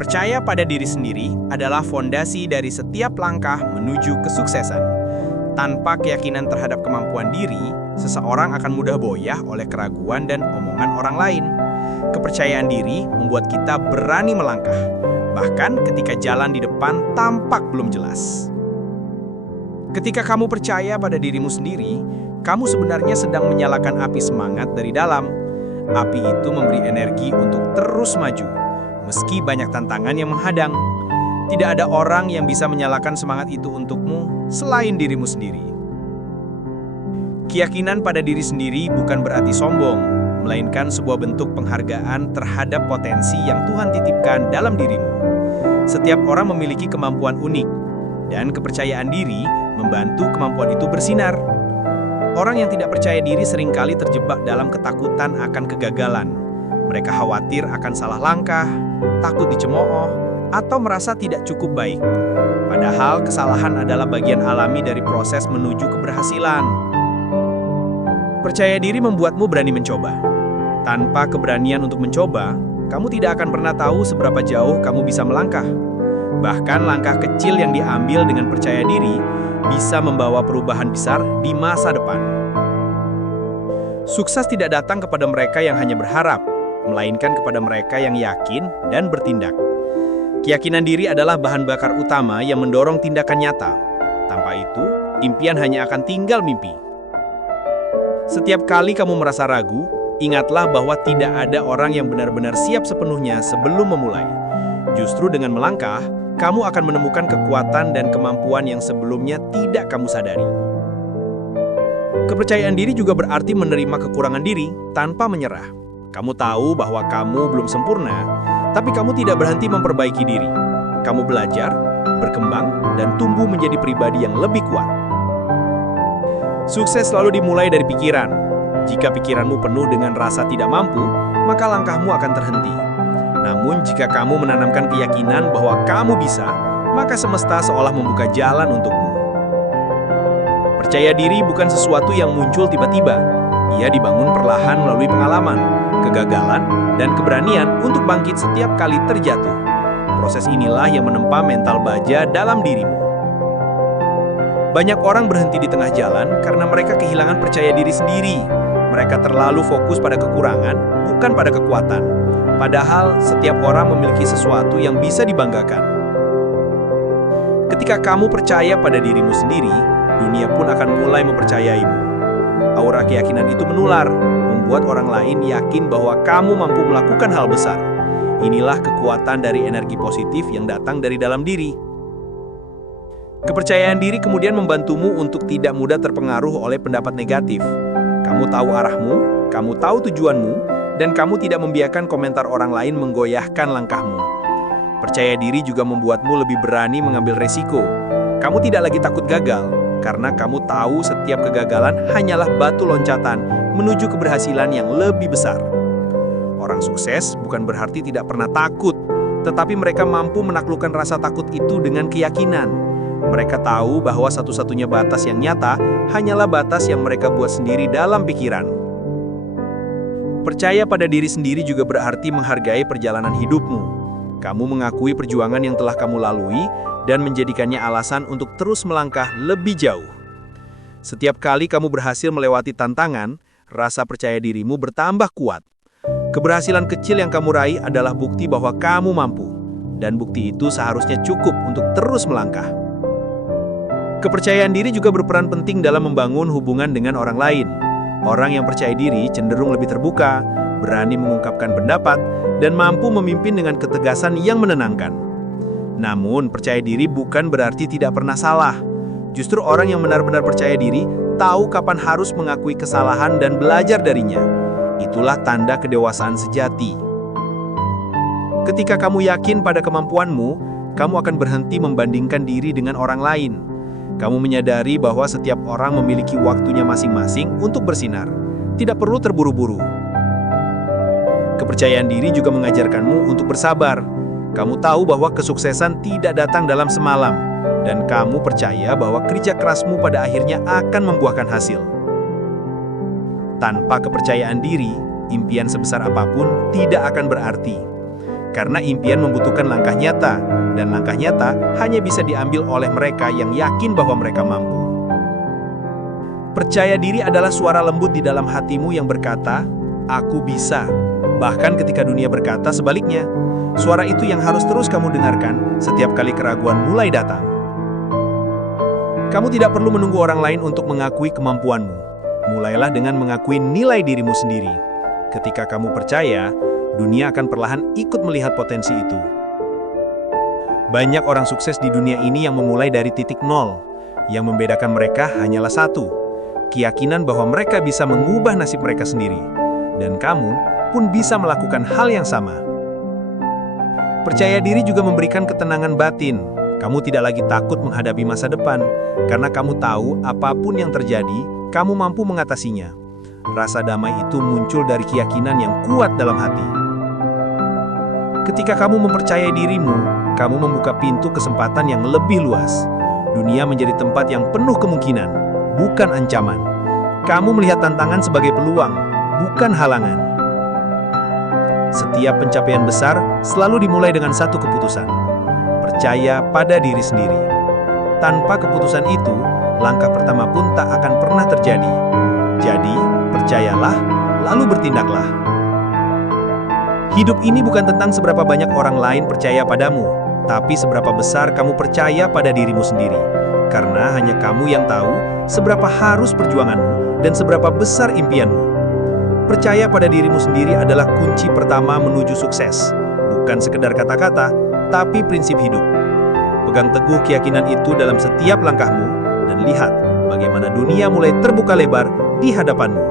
Percaya pada diri sendiri adalah fondasi dari setiap langkah menuju kesuksesan. Tanpa keyakinan terhadap kemampuan diri, seseorang akan mudah goyah oleh keraguan dan omongan orang lain. Kepercayaan diri membuat kita berani melangkah, bahkan ketika jalan di depan tampak belum jelas. Ketika kamu percaya pada dirimu sendiri, kamu sebenarnya sedang menyalakan api semangat dari dalam. Api itu memberi energi untuk terus maju, meski banyak tantangan yang menghadang. Tidak ada orang yang bisa menyalakan semangat itu untukmu selain dirimu sendiri. Keyakinan pada diri sendiri bukan berarti sombong, melainkan sebuah bentuk penghargaan terhadap potensi yang Tuhan titipkan dalam dirimu. Setiap orang memiliki kemampuan unik, dan kepercayaan diri membantu kemampuan itu bersinar. Orang yang tidak percaya diri seringkali terjebak dalam ketakutan akan kegagalan. Mereka khawatir akan salah langkah, takut dicemooh, atau merasa tidak cukup baik. Padahal kesalahan adalah bagian alami dari proses menuju keberhasilan. Percaya diri membuatmu berani mencoba. Tanpa keberanian untuk mencoba, kamu tidak akan pernah tahu seberapa jauh kamu bisa melangkah. Bahkan langkah kecil yang diambil dengan percaya diri bisa membawa perubahan besar di masa depan. Sukses tidak datang kepada mereka yang hanya berharap, melainkan kepada mereka yang yakin dan bertindak. Keyakinan diri adalah bahan bakar utama yang mendorong tindakan nyata. Tanpa itu, impian hanya akan tinggal mimpi. Setiap kali kamu merasa ragu, ingatlah bahwa tidak ada orang yang benar-benar siap sepenuhnya sebelum memulai. Justru dengan melangkah, kamu akan menemukan kekuatan dan kemampuan yang sebelumnya tidak kamu sadari. Kepercayaan diri juga berarti menerima kekurangan diri tanpa menyerah. Kamu tahu bahwa kamu belum sempurna, tapi kamu tidak berhenti memperbaiki diri. Kamu belajar, berkembang, dan tumbuh menjadi pribadi yang lebih kuat. Sukses selalu dimulai dari pikiran. Jika pikiranmu penuh dengan rasa tidak mampu, maka langkahmu akan terhenti. Namun jika kamu menanamkan keyakinan bahwa kamu bisa, maka semesta seolah membuka jalan untukmu. Percaya diri bukan sesuatu yang muncul tiba-tiba. Ia dibangun perlahan melalui pengalaman, kegagalan, dan keberanian untuk bangkit setiap kali terjatuh. Proses inilah yang menempa mental baja dalam dirimu. Banyak orang berhenti di tengah jalan karena mereka kehilangan percaya diri sendiri. Mereka terlalu fokus pada kekurangan, bukan pada kekuatan. Padahal setiap orang memiliki sesuatu yang bisa dibanggakan. Ketika kamu percaya pada dirimu sendiri, dunia pun akan mulai mempercayaimu. Aura keyakinan itu menular, membuat orang lain yakin bahwa kamu mampu melakukan hal besar. Inilah kekuatan dari energi positif yang datang dari dalam diri. Kepercayaan diri kemudian membantumu untuk tidak mudah terpengaruh oleh pendapat negatif. Kamu tahu arahmu, kamu tahu tujuanmu, dan kamu tidak membiarkan komentar orang lain menggoyahkan langkahmu. Percaya diri juga membuatmu lebih berani mengambil resiko. Kamu tidak lagi takut gagal, karena kamu tahu setiap kegagalan hanyalah batu loncatan menuju keberhasilan yang lebih besar. Orang sukses bukan berarti tidak pernah takut, tetapi mereka mampu menaklukkan rasa takut itu dengan keyakinan. Mereka tahu bahwa satu-satunya batas yang nyata hanyalah batas yang mereka buat sendiri dalam pikiran. Percaya pada diri sendiri juga berarti menghargai perjalanan hidupmu. Kamu mengakui perjuangan yang telah kamu lalui dan menjadikannya alasan untuk terus melangkah lebih jauh. Setiap kali kamu berhasil melewati tantangan, rasa percaya dirimu bertambah kuat. Keberhasilan kecil yang kamu raih adalah bukti bahwa kamu mampu, dan bukti itu seharusnya cukup untuk terus melangkah. Kepercayaan diri juga berperan penting dalam membangun hubungan dengan orang lain. Orang yang percaya diri cenderung lebih terbuka, berani mengungkapkan pendapat, dan mampu memimpin dengan ketegasan yang menenangkan. Namun, percaya diri bukan berarti tidak pernah salah. Justru orang yang benar-benar percaya diri tahu kapan harus mengakui kesalahan dan belajar darinya. Itulah tanda kedewasaan sejati. Ketika kamu yakin pada kemampuanmu, kamu akan berhenti membandingkan diri dengan orang lain. Kamu menyadari bahwa setiap orang memiliki waktunya masing-masing untuk bersinar. Tidak perlu terburu-buru. Kepercayaan diri juga mengajarkanmu untuk bersabar. Kamu tahu bahwa kesuksesan tidak datang dalam semalam, dan kamu percaya bahwa kerja kerasmu pada akhirnya akan membuahkan hasil. Tanpa kepercayaan diri, impian sebesar apapun tidak akan berarti. Karena impian membutuhkan langkah nyata, dan langkah nyata hanya bisa diambil oleh mereka yang yakin bahwa mereka mampu. Percaya diri adalah suara lembut di dalam hatimu yang berkata, "Aku bisa." Bahkan ketika dunia berkata sebaliknya, suara itu yang harus terus kamu dengarkan setiap kali keraguan mulai datang. Kamu tidak perlu menunggu orang lain untuk mengakui kemampuanmu. Mulailah dengan mengakui nilai dirimu sendiri. Ketika kamu percaya, dunia akan perlahan ikut melihat potensi itu. Banyak orang sukses di dunia ini yang memulai dari titik nol. Yang membedakan mereka hanyalah satu, keyakinan bahwa mereka bisa mengubah nasib mereka sendiri. Dan kamu pun bisa melakukan hal yang sama. Percaya diri juga memberikan ketenangan batin. Kamu tidak lagi takut menghadapi masa depan, karena kamu tahu apapun yang terjadi, kamu mampu mengatasinya. Rasa damai itu muncul dari keyakinan yang kuat dalam hati. Ketika kamu mempercayai dirimu, kamu membuka pintu kesempatan yang lebih luas. Dunia menjadi tempat yang penuh kemungkinan, bukan ancaman. Kamu melihat tantangan sebagai peluang, bukan halangan. Setiap pencapaian besar selalu dimulai dengan satu keputusan. Percaya pada diri sendiri. Tanpa keputusan itu, langkah pertama pun tak akan pernah terjadi. Jadi, percayalah, lalu bertindaklah. Hidup ini bukan tentang seberapa banyak orang lain percaya padamu, tapi seberapa besar kamu percaya pada dirimu sendiri. Karena hanya kamu yang tahu seberapa harus perjuanganmu dan seberapa besar impianmu. Percaya pada dirimu sendiri adalah kunci pertama menuju sukses. Bukan sekedar kata-kata, tapi prinsip hidup. Pegang teguh keyakinan itu dalam setiap langkahmu, dan lihat bagaimana dunia mulai terbuka lebar di hadapanmu.